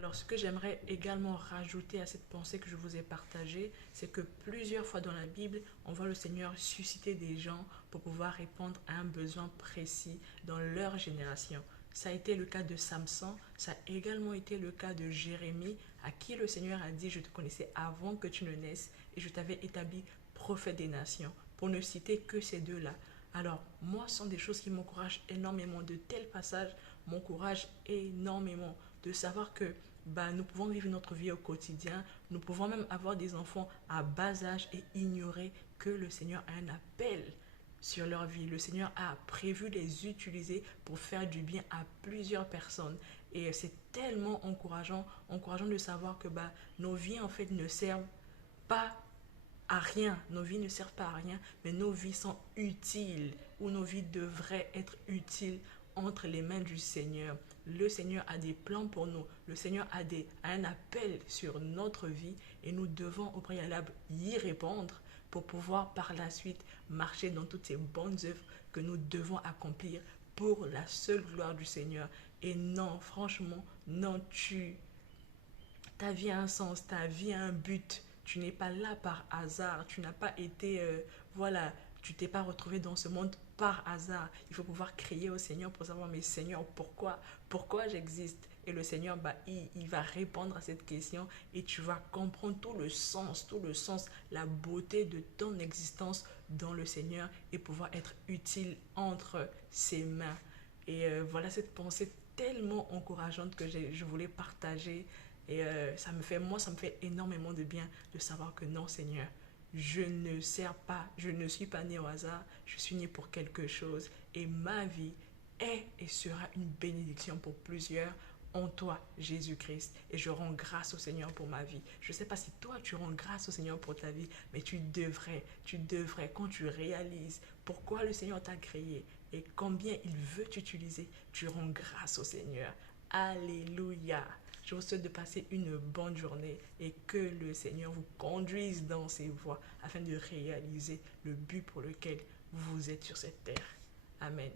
Alors, ce que j'aimerais également rajouter à cette pensée que je vous ai partagée, c'est que plusieurs fois dans la Bible, on voit le Seigneur susciter des gens pour pouvoir répondre à un besoin précis dans leur génération. Ça a été le cas de Samson, ça a également été le cas de Jérémie, à qui le Seigneur a dit, je te connaissais avant que tu ne naisses et je t'avais établi prophète des nations, pour ne citer que ces deux-là. Alors, moi, ce sont des choses qui m'encouragent énormément. De tels passages m'encouragent énormément de savoir que nous pouvons vivre notre vie au quotidien, nous pouvons même avoir des enfants à bas âge et ignorer que le Seigneur a un appel sur leur vie. Le Seigneur a prévu les utiliser pour faire du bien à plusieurs personnes. Et c'est tellement encourageant de savoir que nos vies en fait ne servent pas à rien. Nos vies ne servent pas à rien, mais nos vies sont utiles, ou nos vies devraient être utiles entre les mains du Seigneur. Le Seigneur a des plans pour nous. Le Seigneur a un appel sur notre vie et nous devons au préalable y répondre pour pouvoir par la suite marcher dans toutes ces bonnes œuvres que nous devons accomplir pour la seule gloire du Seigneur. Et non, franchement, non, ta vie a un sens, ta vie a un but. Tu n'es pas là par hasard. Tu n'as pas été, voilà, tu t'es pas retrouvé dans ce monde par hasard. Il faut pouvoir crier au Seigneur pour savoir, mais Seigneur, pourquoi j'existe? Et le Seigneur, il va répondre à cette question et tu vas comprendre tout le sens, la beauté de ton existence dans le Seigneur et pouvoir être utile entre ses mains. Et voilà cette pensée tellement encourageante que je voulais partager. Et ça me fait énormément de bien de savoir que non, Seigneur, je ne sers pas, je ne suis pas né au hasard, je suis né pour quelque chose. Et ma vie est et sera une bénédiction pour plusieurs en toi, Jésus-Christ. Et je rends grâce au Seigneur pour ma vie. Je ne sais pas si toi, tu rends grâce au Seigneur pour ta vie, mais tu devrais, quand tu réalises pourquoi le Seigneur t'a créé et combien il veut t'utiliser, tu rends grâce au Seigneur. Alléluia. Je vous souhaite de passer une bonne journée et que le Seigneur vous conduise dans ses voies afin de réaliser le but pour lequel vous êtes sur cette terre. Amen.